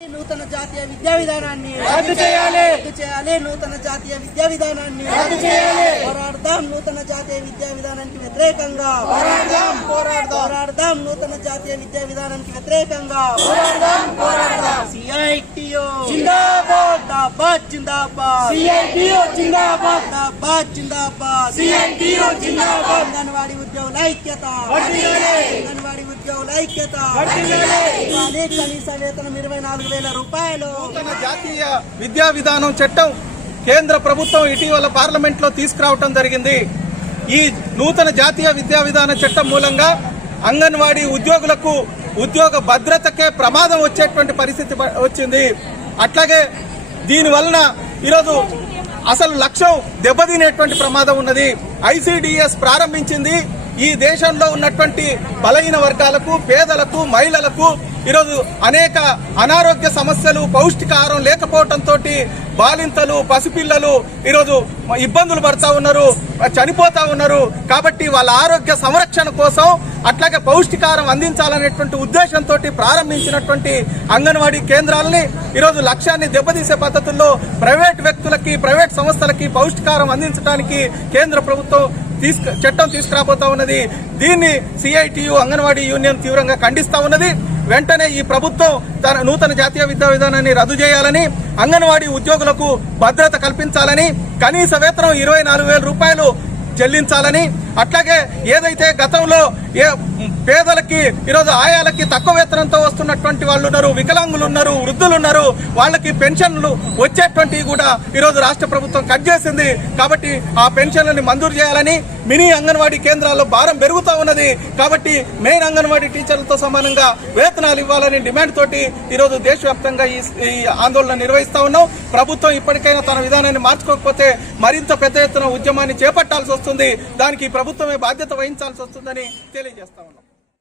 నూతన జాతీయ విద్యా విధానాన్ని రద్దు చేయాలి. నూతన జాతీయ విద్యా విధానాన్ని రద్దు చేయాలి. పోరాడదాం. నూతన జాతీయ విద్యా విధానానికి వ్యతిరేకంగా పోరాడదాం. నూతన జాతీయ విద్యా విధానానికి వ్యతిరేకంగా పోరాడదాం. సిఐటియు జిందాబాద్ జిందాబాద్ సిఐటియు జిందాబాద్ జిందాబాద్ సిఐటియు జిందాబాద్. అంగన్వాడీ ఉద్యోగుల ఐక్యత అంగన్వాడీ ఉద్యోగుల ఐక్యత కనీస వేతనం 24,000 రూపాయలు. నూతన జాతీయ విద్యా విధానం చట్టం కేంద్ర ప్రభుత్వం ఇటీవల పార్లమెంట్ లో తీసుకురావడం జరిగింది. ఈ నూతన జాతీయ విద్యా విధాన చట్టం మూలంగా అంగన్వాడీ ఉద్యోగులకు ఉద్యోగ భద్రతకే ప్రమాదం వచ్చేటువంటి పరిస్థితి వచ్చింది. అట్లాగే దీని వలన ఈరోజు అసలు లక్ష్యం దెబ్బతినేటువంటి ప్రమాదం ఉన్నది. ఐసిడిఎస్ ప్రారంభించింది ఈ దేశంలో ఉన్నటువంటి బలహీన వర్గాలకు, పేదలకు, మహిళలకు ఈరోజు అనేక అనారోగ్య సమస్యలు, పౌష్టికాహారం లేకపోవడంతో బాలింతలు, పసిపిల్లలు ఈరోజు ఇబ్బందులు పడతా ఉన్నారు, చనిపోతా ఉన్నారు. కాబట్టి వాళ్ళ ఆరోగ్య సంరక్షణ కోసం అట్లాగే పౌష్టికాహారం అందించాలనేటువంటి ఉద్దేశంతో ప్రారంభించినటువంటి అంగన్వాడీ కేంద్రాలని ఈరోజు లక్ష్యాన్ని దెబ్బతీసే పద్ధతుల్లో ప్రైవేట్ వ్యక్తులకి, ప్రైవేట్ సంస్థలకి పౌష్టికాహారం అందించడానికి కేంద్ర ప్రభుత్వం చట్టం తీసుకురాబోతా ఉన్నది. దీన్ని సిఐటియు అంగన్వాడీ యూనియన్ తీవ్రంగా ఖండిస్తా ఉన్నది. వెంటనే ఈ ప్రభుత్వం తన నూతన జాతీయ విద్యా విధానాన్ని రద్దు చేయాలని, అంగన్వాడీ ఉద్యోగులకు భద్రత కల్పించాలని, కనీస వేతనం 24,000 రూపాయలు చెల్లించాలని, అట్లాగే ఏదైతే గతంలో పేదలకి ఈరోజు ఆయాలకి తక్కువ వేతనంతో వస్తున్నటువంటి వాళ్ళు ఉన్నారు, వికలాంగులు ఉన్నారు, వృద్ధులు ఉన్నారు, వాళ్ళకి పెన్షన్లు వచ్చేటువంటివి కూడా ఈరోజు రాష్ట్ర ప్రభుత్వం కట్ చేసింది. కాబట్టి ఆ పెన్షన్లని మంజూరు చేయాలని, మినీ అంగన్వాడీ కేంద్రాల్లో భారం పెరుగుతూ ఉన్నది. కాబట్టి మెయిన్ అంగన్వాడీ టీచర్లతో సమానంగా వేతనాలు ఇవ్వాలని డిమాండ్ తోటి ఈరోజు దేశవ్యాప్తంగా ఈ ఆందోళన నిర్వహిస్తా ఉన్నాం. ప్రభుత్వం ఇప్పటికైనా తన విధానాన్ని మార్చుకోకపోతే మరింత పెద్ద ఎత్తున ఉద్యమాన్ని చేపట్టాల్సి వస్తుంది. దానికి ప్రభుత్వమే బాధ్యత వహించాల్సి వస్తుందని తెలియజేస్తా ఉన్నాం.